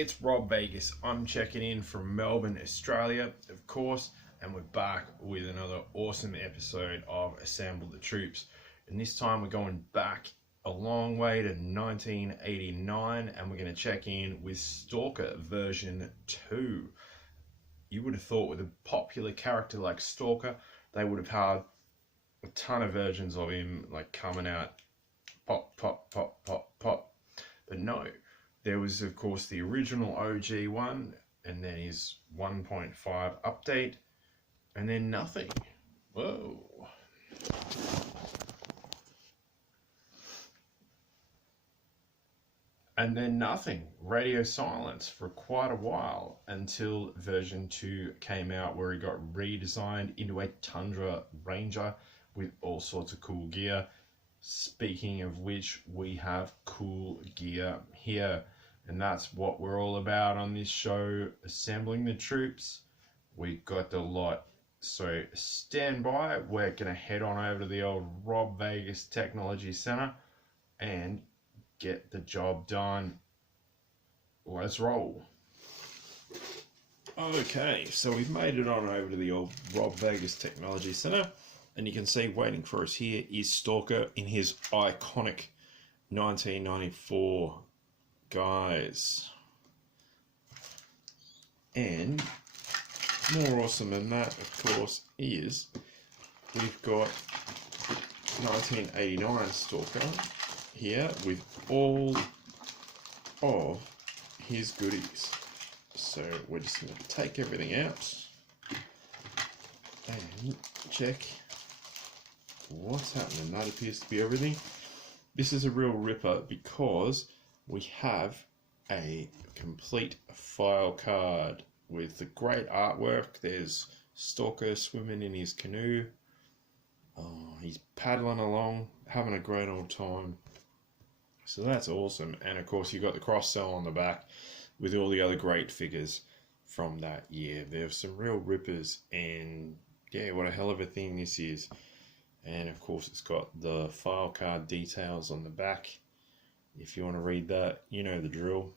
It's Rob Vegas. I'm checking in from Melbourne, Australia, of course, and we're back with another awesome episode of Assemble the Troops. And this time we're going back a long way to 1989, and we're going to check in with Stalker version 2. You would have thought with a popular character like Stalker, they would have had a ton of versions of him like coming out pop, pop, pop, pop, pop. But no. There was, of course, the original OG one, and then his 1.5 update, and then nothing. Whoa. And then nothing. Radio silence for quite a while until version 2 came out, where he got redesigned into a Tundra Ranger with all sorts of cool gear. Speaking of which, we have cool gear here, and that's what we're all about on this show, Assembling the Troops. We got the lot, so stand by. We're gonna head on over to the old Rob Vegas Technology Center and get the job done. Let's roll. Okay, so we've made it on over to the old Rob Vegas Technology Center. And you can see waiting for us here is Stalker in his iconic 1994 guise. And more awesome than that, of course, is we've got 1989 Stalker here with all of his goodies. So we're just going to take everything out and check what's happening. That appears to be everything. This is a real ripper because we have a complete file card with the great artwork. There's Stalker swimming in his canoe. He's paddling along, having a great old time. So that's awesome. And of course you've got the cross cell on the back with all the other great figures from that year. There's some real rippers, and yeah, what a hell of a thing this is. And of course it's got the file card details on the back. If you want to read that, you know the drill.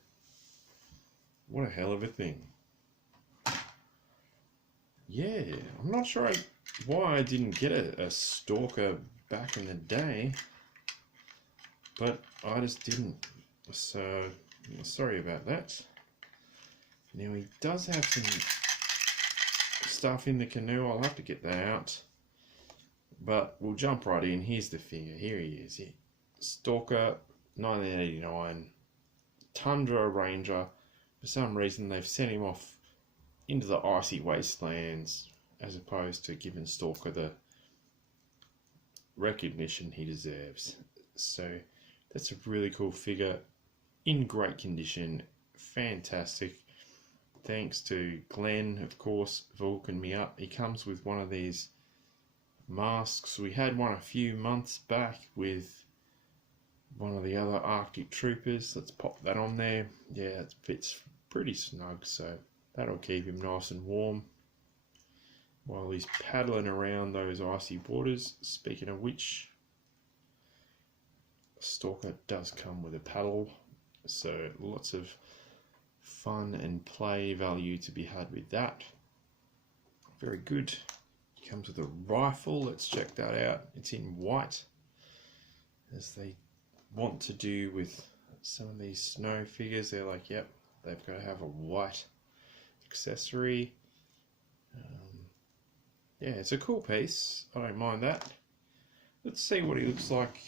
What a hell of a thing. Yeah, I'm not sure why I didn't get a Stalker back in the day, but I just didn't. So sorry about that. Now he does have some stuff in the canoe. I'll have to get that out. But we'll jump right in. Here's the figure. Here he is. Stalker, 1989, Tundra Ranger. For some reason, they've sent him off into the icy wastelands as opposed to giving Stalker the recognition he deserves. So that's a really cool figure. In great condition. Fantastic. Thanks to Glenn, of course, for hooking me up. He comes with one of these masks. We had one a few months back with one of the other Arctic troopers. Let's pop that on there. Yeah, it fits pretty snug, so that'll keep him nice and warm while he's paddling around those icy waters. Speaking of which, Stalker does come with a paddle, so lots of fun and play value to be had with that. Very good. Comes with a rifle. Let's check that out. It's in white, as they want to do with some of these snow figures. They're like, yep, they've got to have a white accessory. Yeah, it's a cool piece. I don't mind that. Let's see what he looks like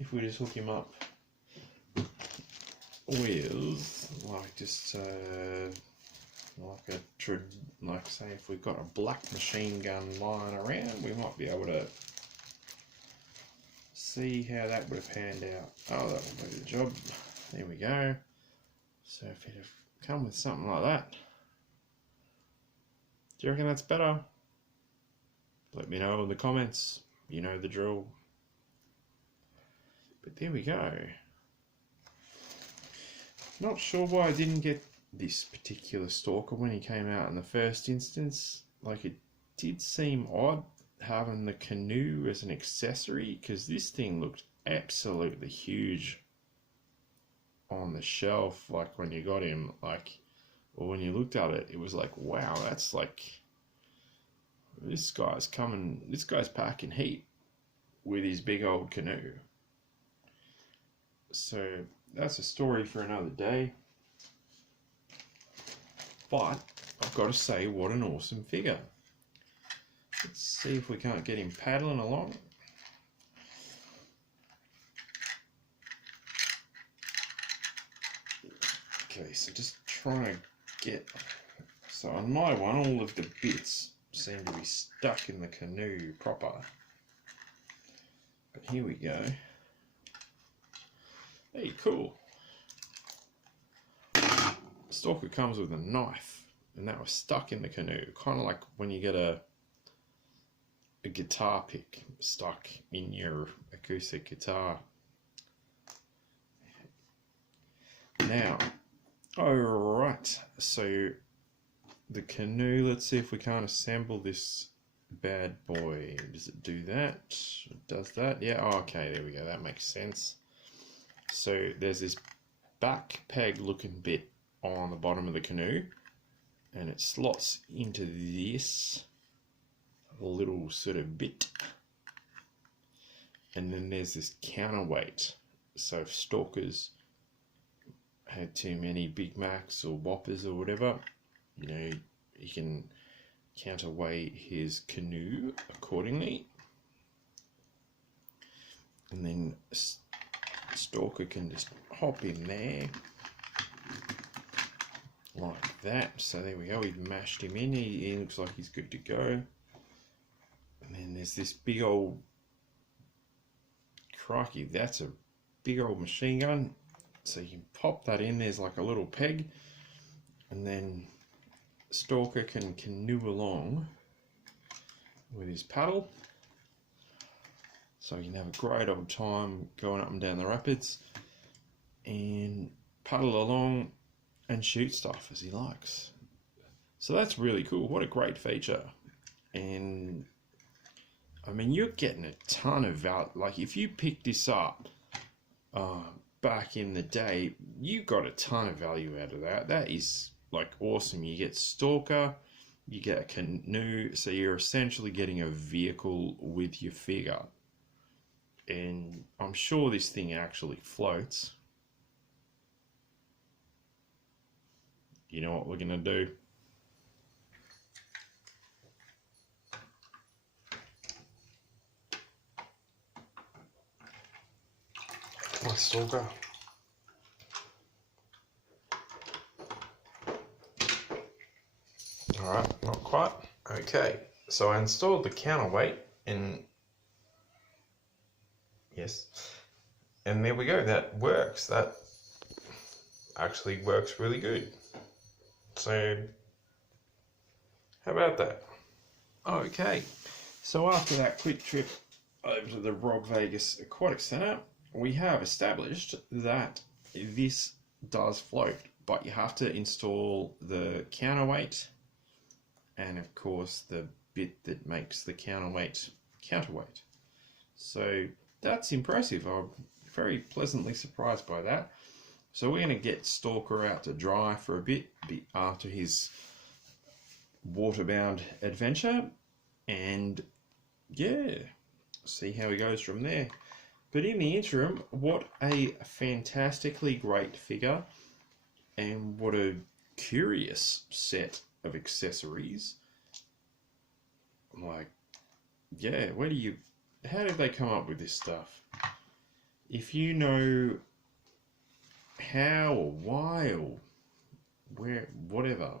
if we just hook him up with like just like say if we've got a black machine gun lying around, we might be able to see how that would have panned out. Oh, that will do the job. There we go. So if it had come with something like that, do you reckon that's better? Let me know in the comments. You know the drill. But there we go. Not sure why I didn't get this particular Stalker when he came out in the first instance. Like, it did seem odd having the canoe as an accessory, because this thing looked absolutely huge on the shelf, like when you got him, like, or when you looked at it, it was like, wow, that's like, this guy's packing heat with his big old canoe. So that's a story for another day. But I've got to say, what an awesome figure. Let's see if we can't get him paddling along. Okay, so just trying to get... So on my one, all of the bits seem to be stuck in the canoe proper. But here we go. Hey, cool. Stalker comes with a knife, and that was stuck in the canoe. Kind of like when you get a guitar pick stuck in your acoustic guitar. Now, alright, so the canoe, let's see if we can't assemble this bad boy. Does it do that? It does that? Yeah, oh, okay, there we go, that makes sense. So there's this back peg looking bit on the bottom of the canoe, and it slots into this little sort of bit, and then there's this counterweight. So if Stalker's had too many Big Macs or Whoppers or whatever, you know, he can counterweight his canoe accordingly, and then Stalker can just hop in there like that. So there we go, we've mashed him in. He looks like he's good to go. And then there's this big old, crikey, that's a big old machine gun. So you can pop that in, there's like a little peg, and then Stalker can canoe along with his paddle. So you can have a great old time going up and down the rapids and paddle along and shoot stuff as he likes. So that's really cool. What a great feature. And I mean, you're getting a ton of value. Like if you pick this up back in the day, you got a ton of value out of that. That is like awesome. You get Stalker, you get a canoe, so you're essentially getting a vehicle with your figure. And I'm sure this thing actually floats. You know what we're gonna do? My Stalker. Alright, not quite. Okay, so I installed the counterweight, and yes, and there we go, that works. That actually works really good. So, how about that? Okay, so after that quick trip over to the Rob Vegas Aquatic Centre, we have established that this does float, but you have to install the counterweight and of course the bit that makes the counterweight. So that's impressive. I'm very pleasantly surprised by that. So we're going to get Stalker out to dry for a bit after his waterbound adventure, and yeah, see how he goes from there. But in the interim, what a fantastically great figure, and what a curious set of accessories. Like, yeah, how did they come up with this stuff? If you know how or why or where, whatever,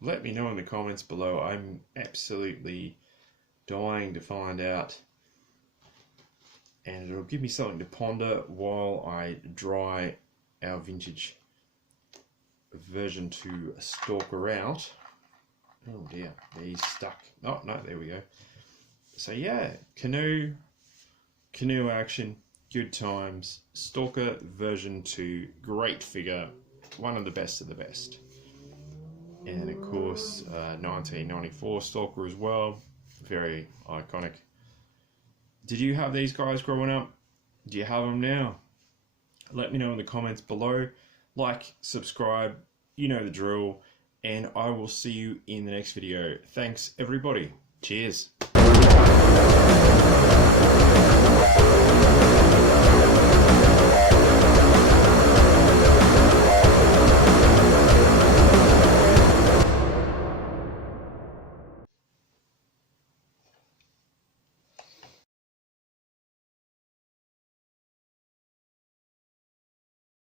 let me know in the comments below. I'm absolutely dying to find out, and it'll give me something to ponder while I dry our vintage version 2 Stalker out. Oh dear, he's stuck. Oh no, there we go. So yeah, canoe action, good times. Stalker version 2, great figure, one of the best of the best. And of course, 1994 Stalker as well, very iconic. Did you have these guys growing up? Do you have them now? Let me know in the comments below. like, subscribe, you know the drill, and I will see you in the next video. Thanks everybody. Cheers.